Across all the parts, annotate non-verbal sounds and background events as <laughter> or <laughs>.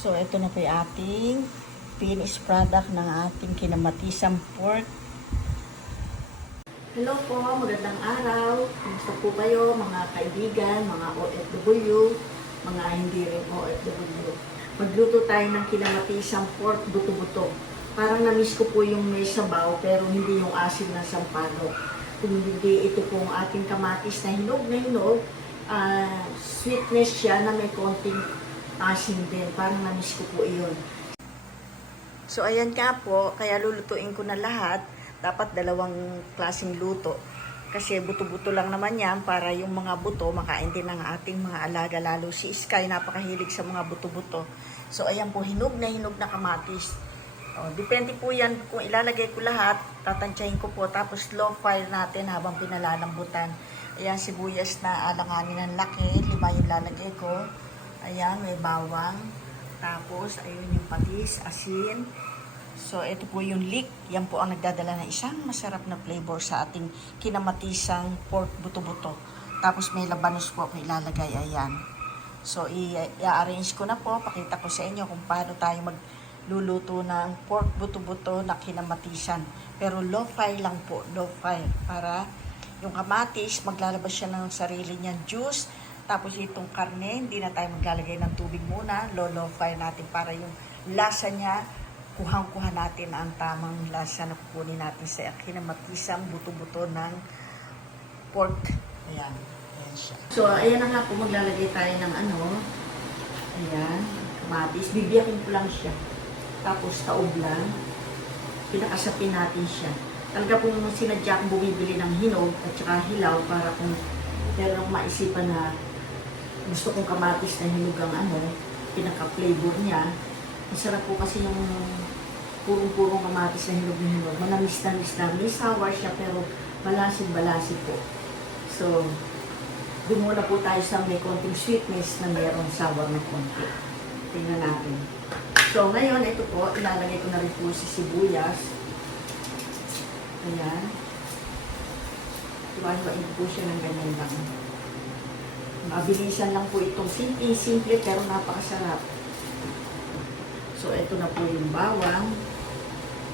So, ito na po yung ating finished product ng ating kinamatisang pork. Hello po, magandang araw. Kumusta po kayo mga kaibigan, mga OFW, mga hindi rin OFW. Magluto tayo ng kinamatisang pork buto-buto. Parang na-miss ko po yung may sabaw pero hindi yung asin ng sampano. Kung hindi ito pong ating kamatis na hinog na hinog, ah, sweetness siya na may konting asin din. Parang na-miss ko po iyon. So ayan nga po, kaya lulutuin ko na lahat. Dapat dalawang klaseng luto. Kasi buto-buto lang naman yan para yung mga buto makain din ng ating mga alaga. Lalo si Sky, napakahilig sa mga buto-buto. So ayan po, hinog na hinog na kamatis. O, depende po yan kung ilalagay ko lahat, tatansyahin ko po. Tapos low fire natin habang pinalalambutan. Ayan, sibuyas na alanganin ng laki. Lima yung lalagay ko. Ayan, may bawang. Tapos, ayun yung patis, asin. So, ito po yung leek. Yan po ang nagdadala ng isang masarap na flavor sa ating kinamatisang pork buto-buto. Tapos, may labanos po ako ilalagay. Ayan. So, i-arrange ko na po. Pakita ko sa inyo kung paano tayo magluluto ng pork buto-buto na kinamatisan. Pero low fire lang po. Low fire. Para yung kamatis, maglalabas siya ng sarili niyang juice. Tapos itong karne, hindi na tayo maglalagay ng tubig muna. Low fire natin para yung lasa niya, kuhang-kuha natin ang tamang lasa na kukunin natin sa kinamatisang buto-buto ng pork. Ayan. Ayan siya. So, ayan na nga po, maglalagay tayo ng ano. Ayan. Kamatis. Bibiyakin ko lang siya. Tapos, taob lang. Pinakasapin natin siya. Talaga pong sinadya kong bumibili ng hinog at saka hilaw para kung meron akong maisipan na gusto kong kamatis na hinog ang ano, pinaka-flavor niya. Masarap po kasi yung purong-purong kamatis na hinog na hinog. Manamis-namis na. May sour siya pero malasin-balasi po. So, muna po tayo sa may konting sweetness na mayroong sour na konti. Tingnan natin. So, ngayon, ito po, ilalagay ko na rin po si sibuyas. Ayan. Iwan-iwain ko po siya ng ganyan lang. Mabilisan lang po itong simple, simple pero napakasarap. So, ito na po yung bawang.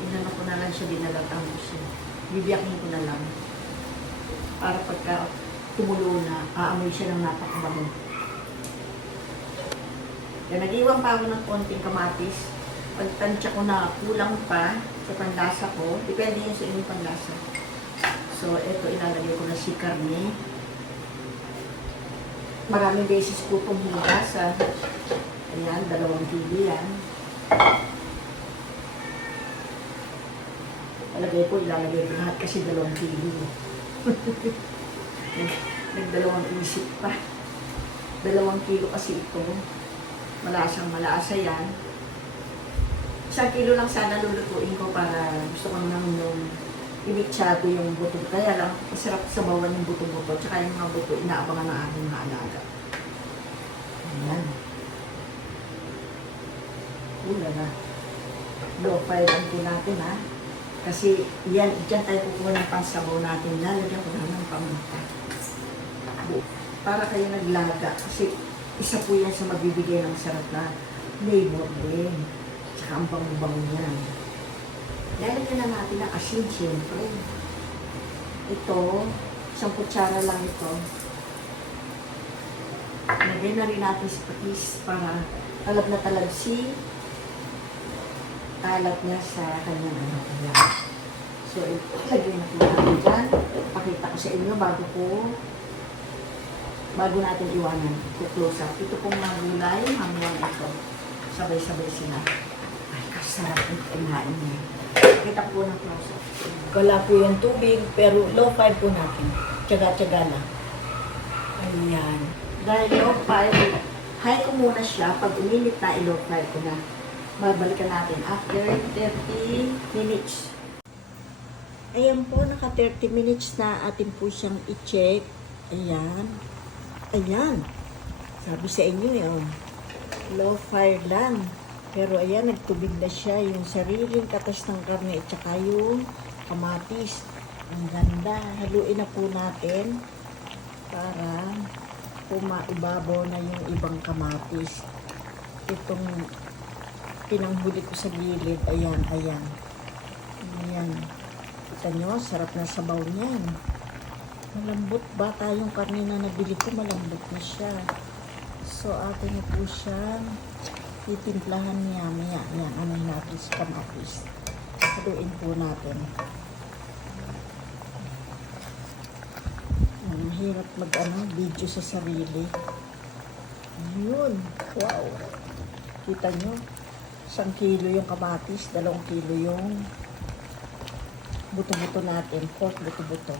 Inano ko na lang siya, binalatan ko siya. Bibiyakin ko na lang. Para pagka tumulo na, aamoy siya ng napakabango. Yan, nag-iwan pa ako ng konting kamatis. Pagtansya ko na kulang pa sa panlasa ko, depende yun sa inyong panlasa. So, ito ilalagay ko na si karne. Maraming beses po itong hinugasan. Ayan, dalawang kilo yan. Talagay po, ilalagay ko lahat kasi dalawang kilo. <laughs> Nag- Nagdalawang isip pa. Dalawang kilo kasi ito. Malasang malasa yan. Isang kilo lang sana lulutuin ko para gusto ko naman yung imitsado yung buto. Kaya lang, masarap sa bawan yung buto-buto. Tsaka yung mga buto, inaabangan ng aking mga alaga. Ayan. Ula na. Low fire lang po natin ha. Kasi yan, dyan tayo kukuha ng pansabaw natin. Lalagyan ko na ng pamunta. Para kayo naglaga. Kasi isa po yan sa magbibigay ng sarap na flavor din. Tsaka ang bango-bango niyan. Lalagyan na natin ng asin, siyempre. Ito, isang kutsara lang ito. Lagay na rin natin sa patis para talab na talab si kalat niya sa kanyang ano. Ayan. So, ilagay na po natin dyan. Pakita ko sa inyo bago ko bago natin iwanan. Ito-close up. Ito pong mga gulay, hanggang ito. Sabay-sabay sila. Ay, kasarap ang kinain niya. Kita po ng close up. Wala po yung tubig, pero low fire po natin. Tsaga-tsaga lang. Ayan. Dahil low fire, high ko muna siya. Pag uminit na, i-low fire ko na. Babalikan natin after 30 minutes. Ayan po, naka 30 minutes na atin po siyang i-check. Ayan. Ayan. Sabi sa inyo yun. Low fire lang. Pero ayan, nagtubig na siya. Yung sariling katas ng karne at saka yung kamatis. Ang ganda. Haluin na po natin para pumaibabaw na yung ibang kamatis. Itong pinanghuli ko sa gilid. Ayan, ayan. Ayan. Kita nyo, sarap na sabaw niyan. Malambot ba tayong karne na nabili ko? Malambot na siya. So, atin na po siya. Titimplahan niya. Maya, ayan. Ano natin sa kamatis. Haluin po natin. Ang hirap mag ano, video sa sarili. Yun. Wow. Kita nyo? Isang kilo yung kamatis, dalawang kilo yung buto-buto natin. Pork buto-buto.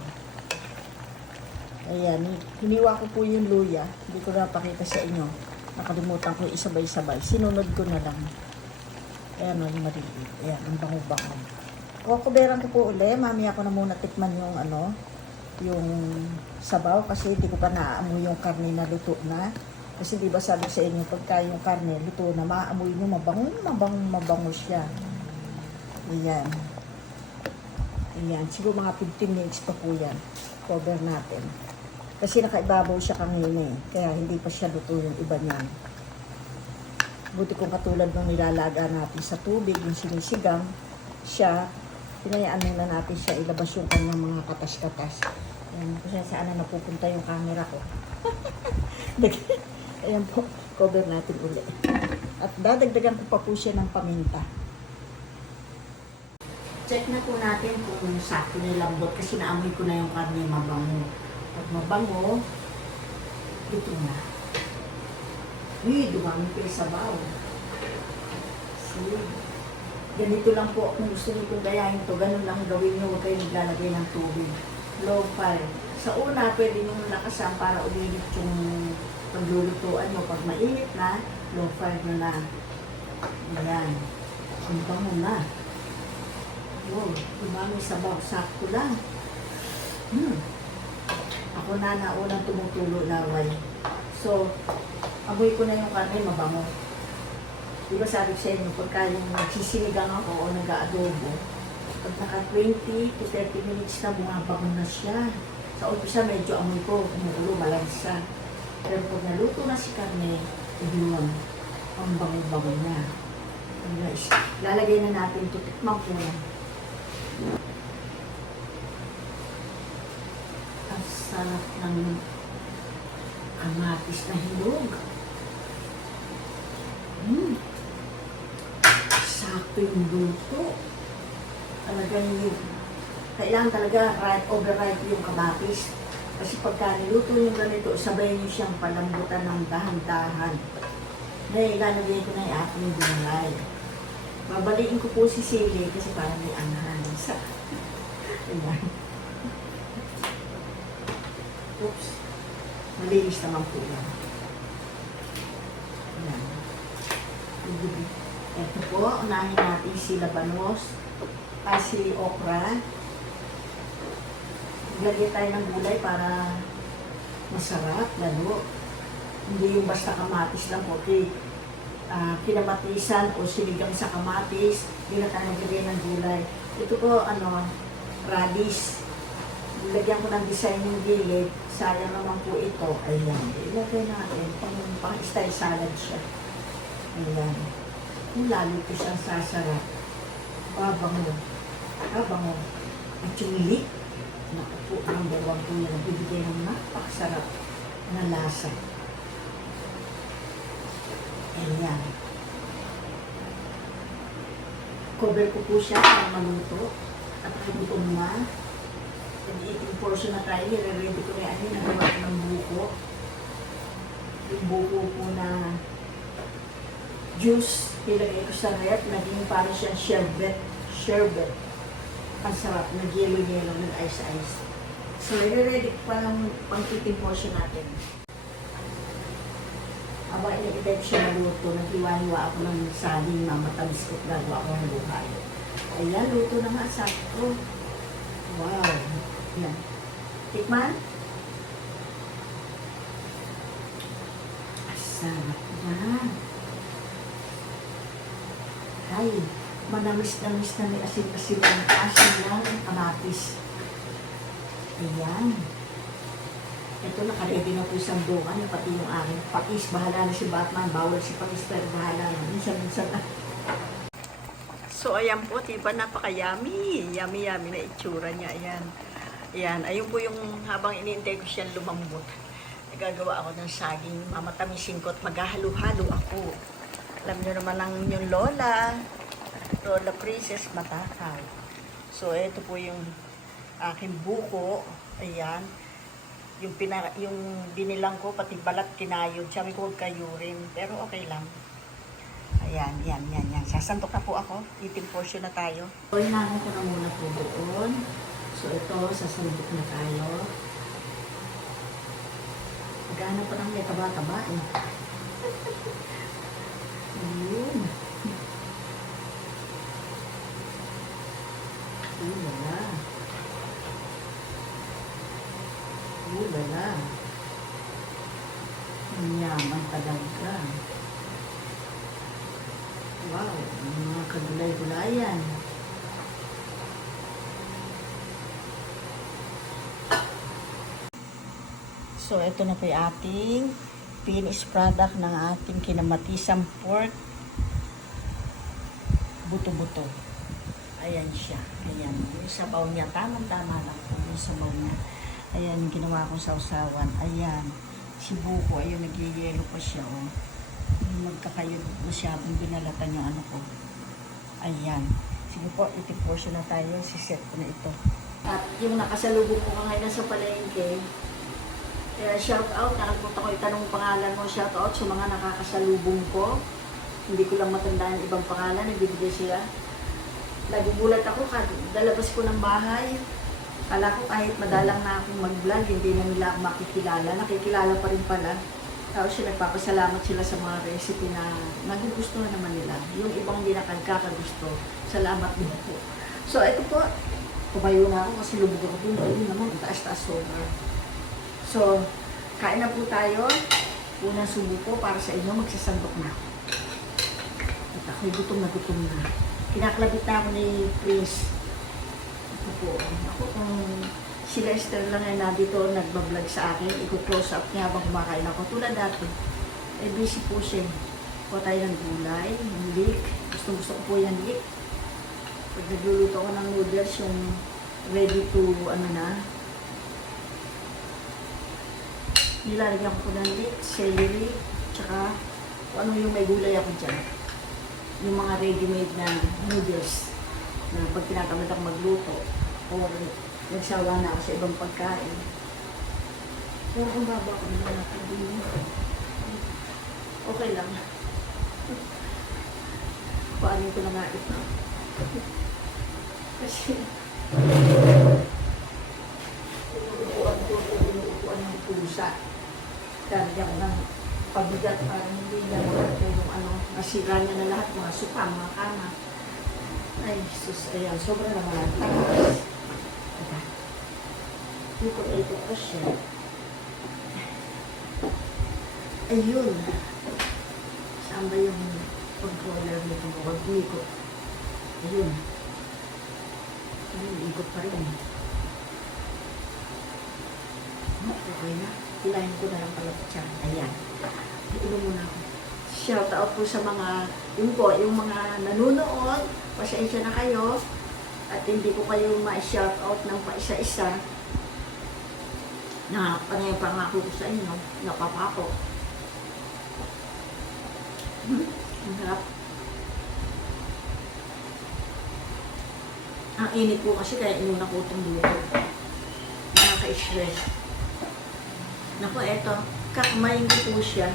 Ayan. Hiniwa ko po yung luya. Hindi ko napakita sa inyo. Nakalimutan ko isabay-sabay. Sinunod ko na lang. Ayan o, yung maliliit. Ayan, ang bango-bango. Kukuberan ko po uli. Mami ako na muna tikman yung ano, yung sabaw kasi hindi ko pa naaamoy yung karne na luto na. Kasi di ba sabi sa inyo, pagka yung karne luto na, maamoy nyo, mabango, mabango, mabango siya. Ayan. Ayan. Siguro mga 15 minutes pa po yan. Cover natin. Kasi nakaibabaw siya kanina eh. Kaya hindi pa siya luto yung iba niyan. Buti kung katulad ng nilalaga natin sa tubig, yung sinisigang, siya, pinayaan muna natin siya ilabas yung kanyang mga katas-katas. Ayan, kung saan saan na napupunta yung camera ko. <laughs> Ayan po, cover natin uli. At dadagdagan ko pa po siya ng paminta. Check na po natin kung sakto na yung lambot kasi naamoy ko na yung karne mabango. Pag mabango, ito na. Uy, dumami pa yung sabaw. See? Ganito lang po, kung gusto niyo kong gayahin to, ganun lang gawin niyo, huwag kayo naglalagay ng tubig. Low fire. Sa una, pwede niyo lakasan para umilit yung paglulutuan niyo. Pag mainit na, low fire nyo na. Ayan. Ang bango na. Wow, dumami sabaw. Sakto lang. Hmm. Ako na na unang tumutulo laway. So, amoy ko na yung karne, mabango. Di ba sabi ko sa inyo, pagka yung nagsisinigang ako o nag-aadobo, pag naka 20 to 30 minutes na bumabango na siya. Sa umpisa medyo amoy ko, umuulo, malansa. Pero pag naluto na si karne, yun, ang bango-bango na. Guys, lalagay na natin ito, tikman ko na. Ang sarap ng kamatis na hilog. Mm. Sakto yung luto. Talagang yung, kailangan talaga right, overripe yung kamatis. Kasi pagka niluto yung ganito, sabay niyo siyang palambutan ng dahan-dahan. Ngayon, ilalagay ko na yung ating gulay. Babaliin ko po si Sili kasi parang may anhan. Sa, <laughs> ayan. Oops. Malinis naman po yan. Ayan. Ito po, unahin natin si labanos, si okra. Lagyan tayo ng gulay para masarap, lalo. Hindi yung basta kamatis lang. Okay. Ah, kinamatisan o sinigang sa kamatis, hindi na tayo ng gulay. Ito po, ano, radish. Lagyan ko ng design yung gilid. Sayang naman po ito. Ayan. Ilagay natin. Pang, pang style salad siya. Ayan. Kung lalo ko siyang sasarap. Babango. Babango. At yung lit. Naku po, ang dalawang po yung nagbibigay ng napakasarap na lasa. Ayan. Cover ko po siya para maluto. At nagutom na. Nag-eating portion na tayo. Nire-ready ko na yan. Nagawa ko ng buko. Yung buko po na juice. Ilagay ko sa rep. Naging parang siyang sherbet. Sherbet. Ang sarap. Nag-yelo-yelo. Nag-ice-ice. So, nire-ready ko pa ng pang-eating portion natin. Aba, inibig siya naluto. Naghiwa-hiwa ako ng saging na matamis ko. Gagawa ko ng buhay. Ayan, luto na nga sakto. Wow. Yan. Tikman? Sarap na. Ay, manamis-namis na may asin-asin ng asin lang ng kamatis. Ayan. Ito, nakaredy na po isang dungan, pati yung aking pakis. Bahala na si Batman, bawal si pakis, pero bahala na. Minsan-minsan na. So, ayan po, diba, napaka-yummy. Yummy, yummy na itsura niya. Ayan. Ayan, ayun po yung habang iniintay ko siyang lumambot. Nagagawa ako ng saging, mamatamisin ko at maghahalo-halo ako. Alam niyo naman ang yung lola, Lola Princess Matakaw. So, ito po yung aking buko. Ayan. Yung, pina, yung binilang ko, pati balat kinayod. Sabi ko, huwag kayo rin. Pero okay lang. Ayan, yan, yan, yan. Sasantok na po ako. Eating portion na tayo. So, hinahan ko na muna po doon. So, ito, sasantok na tayo. Magana pa lang may taba-taba eh. <laughs> Ayun. Ulala. Ulala. Yaman talaga. Wow, mga kagulay-gulayan. So, ito na po yung ating finished product ng ating kinamatisang pork buto-buto. Ayan siya. Ayan. Yung sabaw niya, tamang-tama lang po yung sabaw niya. Ayan, yung ginawa kong sausawan. Ayan. Si Buko, ayun, nagyayelo pa siya, oh. Magkakayod masyadong binalatan yung ano ko. Ayan. Sige po, iti portion na tayo. Siset ko na ito. At yung nakasalubong ko ngayon sa palengke, kaya shout out, nakalimutan ko itanong pangalan mo, shout out sa mga nakakasalubong ko. Hindi ko lang matandaan ibang pangalan, nagbibigay sila. Nagugulat ako, dalabas ko ng bahay. Kala ko kahit madalang na akong mag-vlog, hindi na nila ako makikilala. Nakikilala pa rin pala. Tapos siya nagpapasalamat sila sa mga recipe na nagugustuhan naman nila. Yung ibang hindi nakagkakagusto, salamat din po. So, ito po, tumayo na ako kasi lubog ako dun. Ayun naman, taas-taas sober. So, kain na po tayo. Unang subo po para sa inyo, magsasandok na ako. At ako'y gutom na gutom na. Kinaklabit na ako ni Prince. Ito po. Ako kung si Lester lang ay nandito nagbablog sa akin, i-close up niya habang kumakain ako. Tulad dati, eh busy po siya. Kuha tayo ng gulay, ng leek. Gusto gusto ko po yan leek. Pag nagluluto ko ng noodles, yung ready to, ano na, nilalagyan ko ng leek, celery, tsaka ano yung may gulay ako dyan. Yung mga ready-made na noodles na pag tinatamad ako magluto or nagsawa na ako sa ibang pagkain. Pero ang baba ko naman natin. Okay lang. <laughs> Paano ko na nga ito? <laughs> Kasi inuupuan ko, inuupuan ng ko ng pabigat para hindi na makapag yung ano, nasira niya na lahat, mga suka, mga kama. Ay, sus, ayan, sobrang naman. Tapos, ito. Ito, ito ko siya. Ayun. Saan ba yung controller nito? Huwag ikot. Ayun. Ayun, ikot pa rin. Okay na. Hilahin ko na lang pala siya. Ayan. Iinom muna ako. Shout out po sa mga, yun po, yung mga nanonood. Pasensya na kayo. At hindi ko kayo ma-shout out ng paisa-isa. Na panay pangako ko sa inyo. Napapako. Hmm, ang harap. Ang init po kasi kaya inuna ko itong luto. Nakaka-stress. Naku, eto. Kakamayin ko po siya.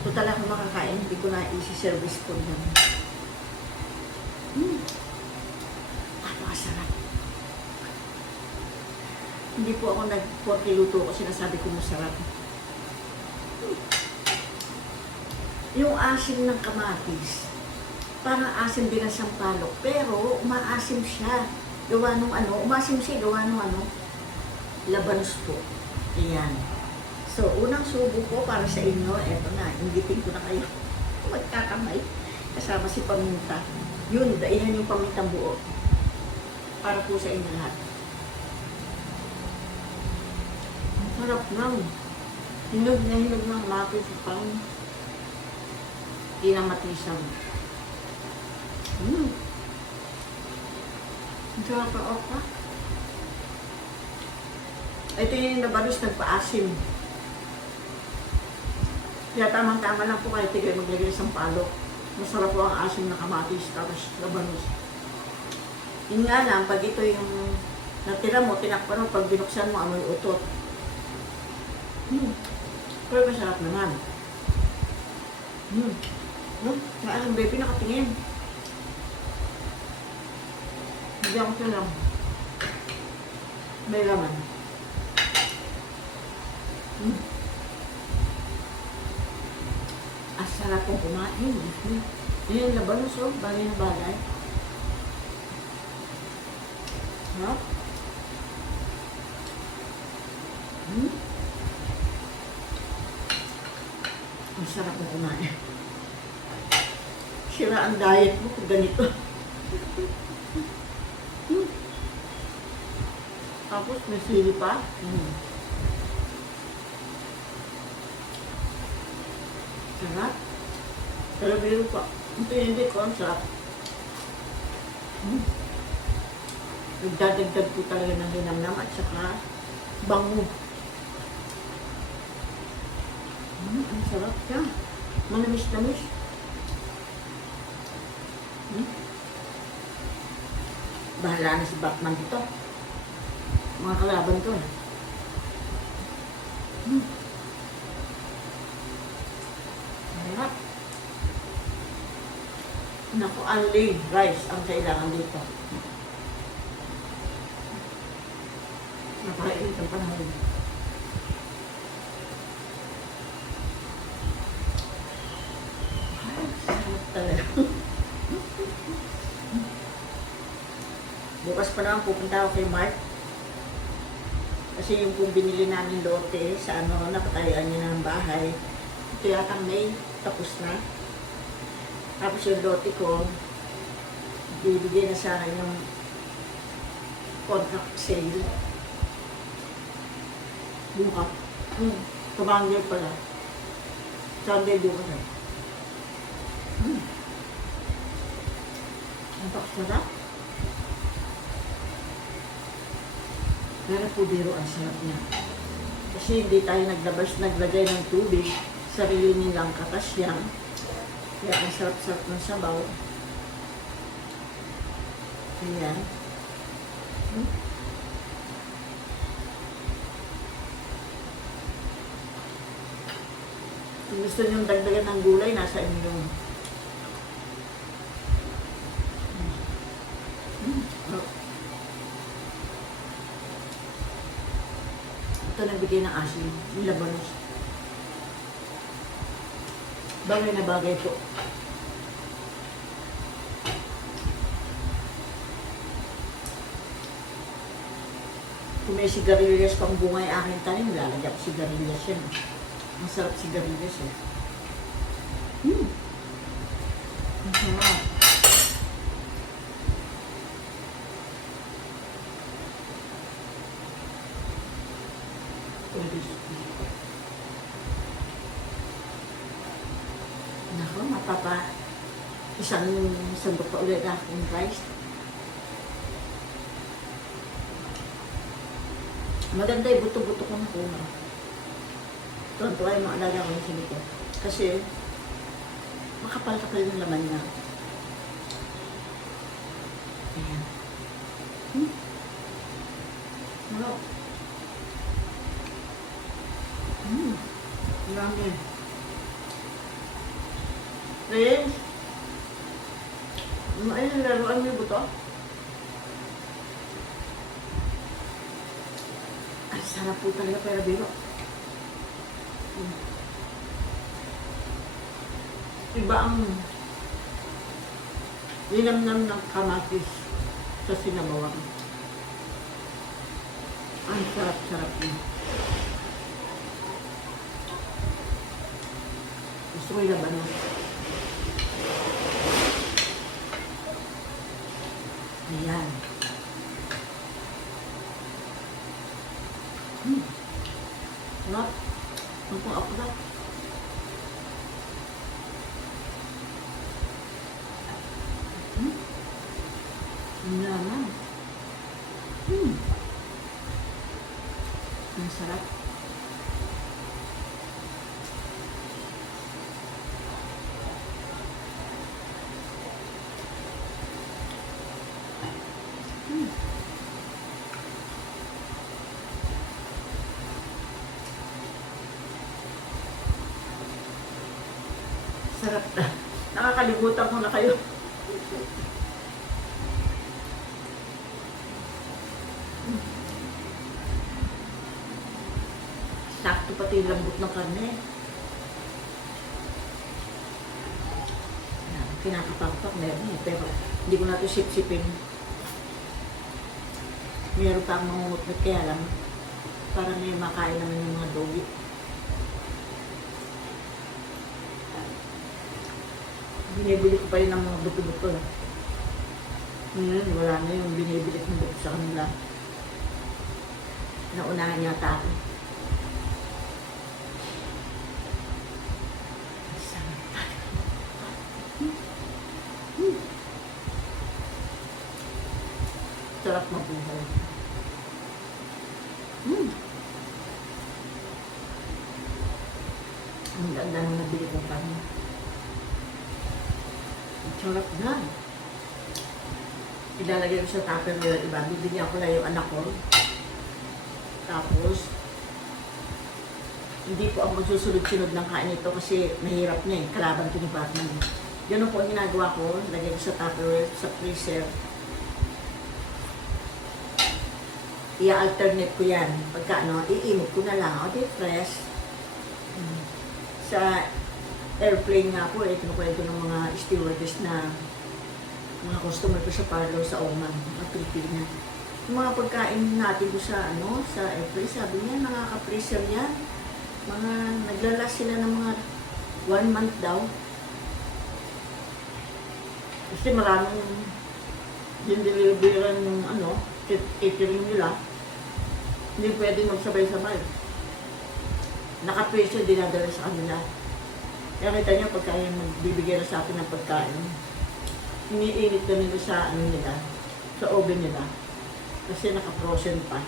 Total ako makakain, hindi ko na isi-service ko yan. Hmm. Napakasarap. Hindi po ako nag-porke luto ko, sinasabi ko masarap. Hmm. Yung asim ng kamatis, parang asim din ang sampalok, pero umaasim siya. Gawa nung ano, umasim siya, gawa nung ano, labanos po. Ayan. So, unang subo ko para sa inyo, eto na, ingitin ko na kayo. <laughs> Magkakamay. Kasama si paminta. Yun, daihan yung pamintang buo. Para po sa inyo lahat. Ang sarap lang. Hinog na hinog ng lapis sa pang. Di na matisang. Hmm. Ang sarap ng okra. Ito yung nabalus nagpaasim. Kaya tamang-tama lang po kahit tigay maglagay ng palo. Masarap po ang asim na kamatis tapos labanos. Yun nga lang, pag ito yung natira mo, tinakpan mo, pag binuksan mo, amoy utot. Hmm. Pero masarap naman. Hmm. Hmm. Kaya ang baby nakatingin. Hindi ako lang. May laman. Hmm. Ang sarap kong kumain. Yan yung labanos, oh. Bagay na bagay. Ha? Hmm? Ang sarap ng kumain. Sira ang diet mo kung ganito. hmm. Tapos may sili pa. Hmm. Sarap. Biro pa. Ito hindi sarap. Hmm. Nagdadagdag po talaga ng hinamnam at saka bango. Mm, ang sarap siya. Manamis-namis. Hmm? Bahala na si Batman dito. Mga kalaban ko. eh. Hmm. Sarap. Naku, only rice ang kailangan dito. Napakainit ang panahon. Ay, sarap talaga. Bukas pa naman pupunta ako kay Mark. Kasi yung kung binili namin lote sa ano, nakatayaan niya ng bahay. Ito yata May, tapos na. Tapos yung lote ko, bibigyan na sa akin yung contract sale. Bukas. Hmm. Tumanggal pala. Sunday bukas eh. Hmm. Ang sarap. Pero po biro ang sarap niya. Kasi hindi tayo naglabas, naglagay ng tubig. Sarili nilang katas yan. Kaya ang sarap-sarap ng sabaw. Ayan. Hmm. Kung gusto niyong dagdagan ng gulay, nasa inyo. Mm. Oh. Ito nagbigay ng asin, yung labanos. Bagay na bagay po. Kung may sigarilyas pang bunga yung aking tanim, lalagyan ko sigarilyas yan. Masarap sigarilyas eh. Hmm. Ang sarap. Pwede. Nako, mapapa isang sandok pa ulit aking rice. Maganda yung buto-buto ko na kuna. Tuwan-tuwa yung mga alaga ko ng sinito. Kasi, makapal-kapal yung laman niya. Ayan. Hmm? Ano? Hmm. Marami. Prince? Ano ayun, laruan yung buto? Ay, sarap po talaga pero biro. Iba ang linamnam ng kamatis sa sinabawang. Ang sarap-sarap niya. Gusto ko yung labanan. Ang. Hmm. Ang sarap. Hmm. Sarap na. <laughs> Nakakalimutan ko na kayo. Karne. Yan, Kinakapakpak meron eh, pero hindi ko na ito sip-sipin. Meron pa ang mangungutlit kaya lang para may makain naman yung mga dogi. Binibili ko pa yun ng mga buto-buto. Ngayon, wala na yung binibili kong sa kanila. Naunahan yata ako. Sarap. Hmm. Hmm. Sarap mabuhay. Hmm. Ang ganda ng nabili kong kami. Ang sarap na. Ko sa tupperware, iba. Bibigyan ko lang yung anak ko. Tapos, hindi po ako magsusunod-sunod ng kain ito kasi mahirap niya eh. Kalaban ko ni Batman. eh. Ganun po ang ginagawa ko. Lagay ko sa tupperware, sa freezer. I-alternate ko yan. Pagka ano, iinit ko na lang. O, fresh. Sa airplane nga po, eh, kinukwento ng mga stewardess na mga customer ko sa parlor sa Oman, mga Pilipina. Yung mga pagkain natin ko sa ano, sa airplane, sabi niya, nakaka-freezer yan. Mga naglalas sila ng mga one month daw. Kasi maraming yung delivery ng ano, catering nila. Hindi pwede magsabay-sabay. Naka-freezer dinadala sa kanila. Kaya kita niyo pagka yung magbibigay na sa akin ng pagkain, iniinit na nila sa ano nila, sa oven nila. Kasi naka-frozen pa.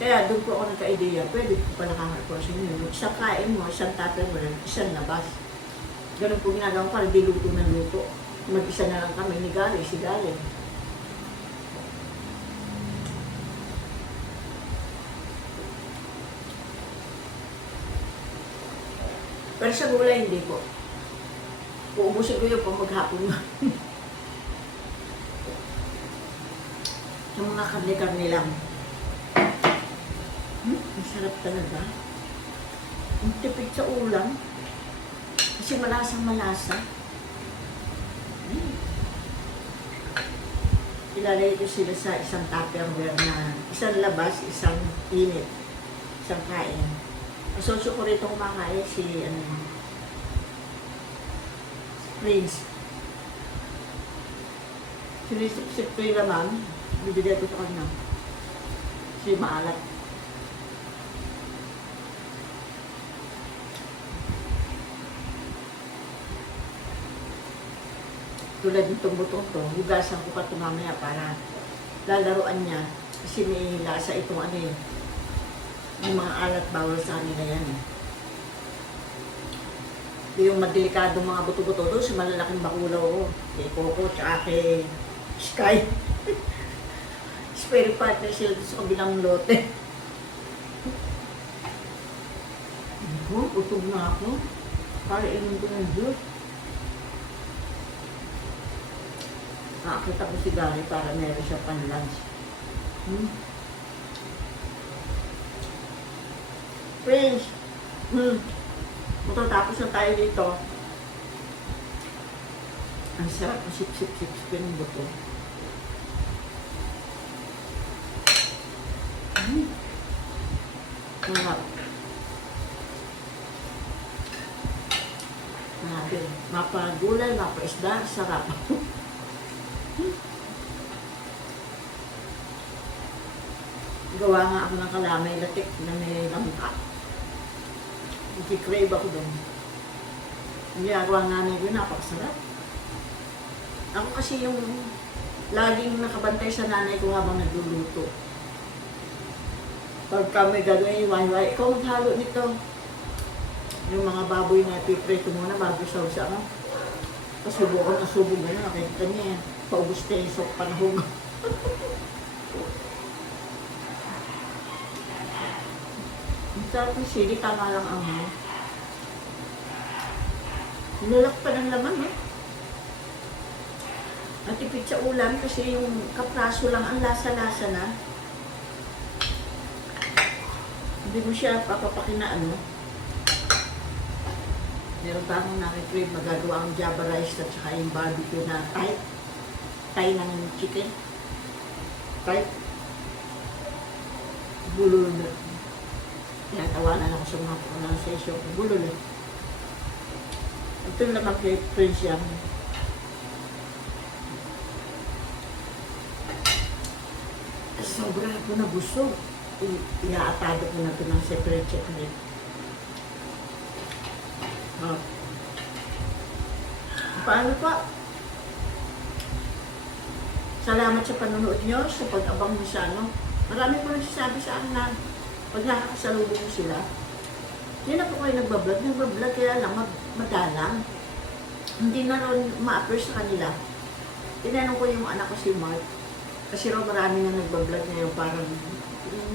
Kaya doon po ako nagka-idea, pwede ko pala kaka-frozen yun. Isang kain mo, isang tupperware, isang labas. Ganun po ginagawa ko para di luto ng luto. Mag-isa na lang kami ni Gary, si Gary. Pero sa gulay, hindi po. Uubusin ko yun pag maghapon na. Yung mga karne-karne lang. Hmm, ang sarap talaga. Ang tipid sa ulam. Kasi malasang malasa. Hmm. Ilalagay ko sila sa isang tupperware na isang labas, isang init, isang kain. Ang sosyo ko rito kumakain si ano, Prince. Sinisip-sip ko yung laman, bibigay ko sa kanya. Si maalat. Tulad nitong butong to, hugasan ko pa ito mamaya para lalaruan niya. Kasi may lasa itong ano yun. Yung mga alat bawal sa kanila yan eh yung madelikadong mga buto-buto doon sa malalaking bakulaw ko. Kay Coco, tsaka kay Sky. <laughs> Spirit partner sila doon sa kabilang lote. Ako, utog na ako. Para inom ko ng Diyos. Nakakita ko si Gary para meron siya pan-lunch. Hmm? Prince! Hmm. Matatapos na tayo dito. Ang sarap ng sip-sip-sip ng buto. Mm. Sarap. Grabe. Mapa-gulay, mapa-isda, sarap. <laughs> Gawa nga ako ng kalamay latik na may langka. Nag-crave ako doon. Ang ginagawa ng nanay ko, napakasarap. Ako kasi yung laging nakabantay sa nanay ko habang nagluluto. Pag kami gagawin yung wayway, ikaw maghalo nito. Yung mga baboy na piprito muna bago sa usa mo. Tapos subukan ng subog gano'n, nakikita niya. Paubos tayo sa panahog. <laughs> sarap ng sili, tama lang ang mo. Nilak pa ng laman, eh. At tipid sa ulam kasi yung kapraso lang ang lasa-lasa na. Hindi mo siya papapakin na ano. Meron pa akong nakikrib, magagawa ang java rice at saka yung barbecue na type. Thai ng chicken. Type. Bulol na. Tinatawanan ako sa mga pronunciation ko. Bulol eh. Ito yung naman kay Prince Yang. Sobra ako na busog. Iaatado ko na ito ng separate-separate. Ah. Paano pa? Salamat sa panonood nyo, sa pag-abang nyo sa ano. Marami po nagsasabi sa akin na pag nakakasalubong sila, hindi na po kayo nagbablog. Nagbablog kaya lang madalang. Hindi na ron ma-appear sa kanila. Tinanong ko yung anak ko si Mark. Kasi raw marami na nagbablog ngayon parang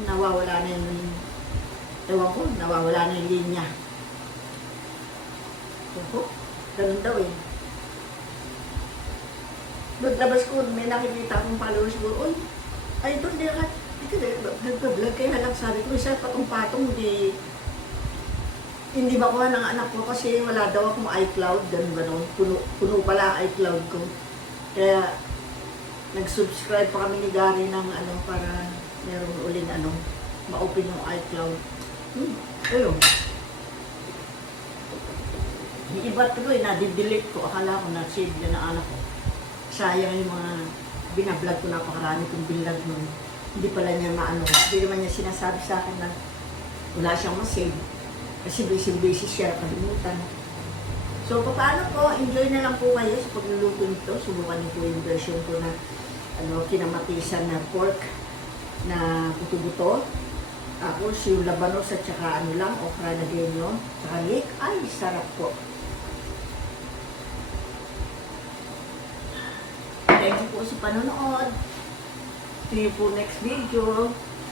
nawawala na yung ewan ko, nawawala na yung linya. Oho, ganun daw eh. Naglabas ko, may nakikita akong followers ko, Uy, ay doon, di ka, di ka nagbablog kaya lang sabi ko, isa patong-patong, di, hindi ba ng anak ko kasi wala daw akong iCloud, ganun ganun, puno, puno pala ang iCloud ko. Kaya, nag-subscribe pa kami ni Gary ng ano, para meron uling ano, ma-open yung iCloud. Hmm, ayun. Yung iba tuloy, nadidelete ko. Akala ko na-save na ng anak ko. Sayang yung mga binablog ko napakarami kong binlog nun. Hindi pala niya maano. Hindi naman niya sinasabi sa akin na wala siyang masave. Kasi busy-busy siya, kalimutan. So, paano po, enjoy na lang po kayo sa pagluluto nito. Subukan niyo po yung version ko na ano, kinamatisan na pork na buto-buto. Tapos yung labanos at saka ano lang, okra na ganyo. Saka leek, ay sarap po. Thank you po sa panonood. See you po next video.